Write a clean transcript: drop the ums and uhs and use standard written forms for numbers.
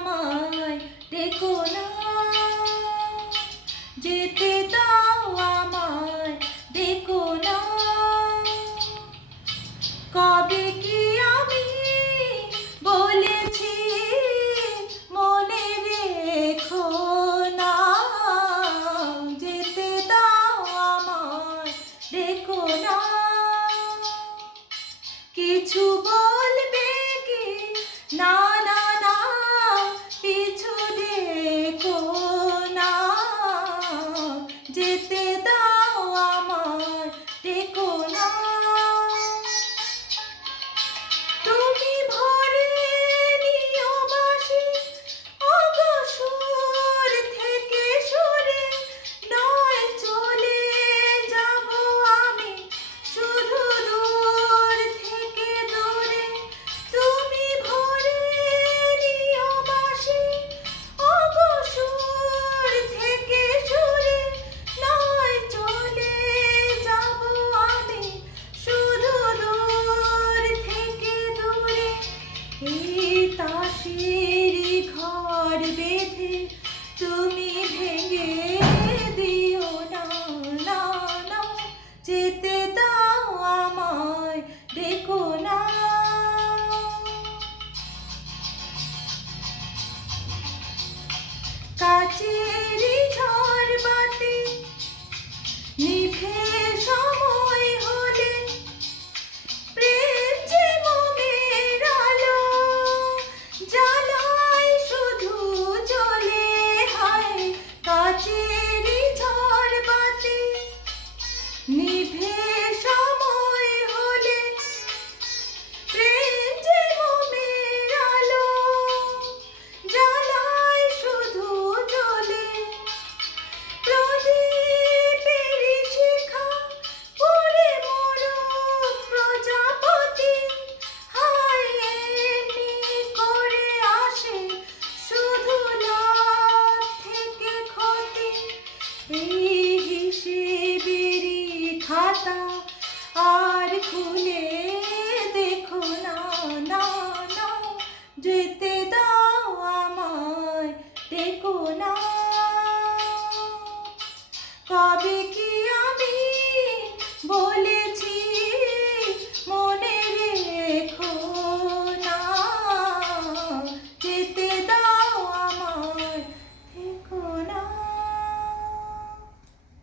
আমায় ডেকো না, যেতে দাও আমায় ডেকো না। কবে কি আমি বলেছি মনে রেখো না, যেতে দাও আমায় ডেকো না। কিছু বলবে কি না না না, পিছু ডেকো না, যেতে দাও আমায় ডেকো না। তুমি ভরে নিও বাঁশি ওগো সুর থেকে সুরে, নয় চলে যাব আমি শুধু দূর থেকে দূরে। তুমি ভরে নিও বাঁশি ওগো সুর থেকে সুরে, নয় চলে যাব আমি শুধু দূর থেকে দূরে। এই তাসেরই ঘর বেঁধে তুমি ভেঙে দিও না, না না, যেতে দাও আমায় ডেকো না। কাচেরই ঝড় বাতি নিভে সময় হলে, প্রেম যে মোমের আলো জ্বালায় শুধু জ্বলে। হায় কাচেরই ঝড় বাতি নিভে সময় হলে, প্রেম যে মোমের আলো জ্বালায় শুধু জ্বলে। প্রদীপেরই শিখা পুড়ে মরুক প্রজাপতি, হায় এমনি করে আসে শুধু লাভ থেকে ক্ষতি। এই হিসেবেরই খাতা আর খুলে দেখো না, না না, যেতে দাও আমায় ডেকো না। কবে কি আমি বলে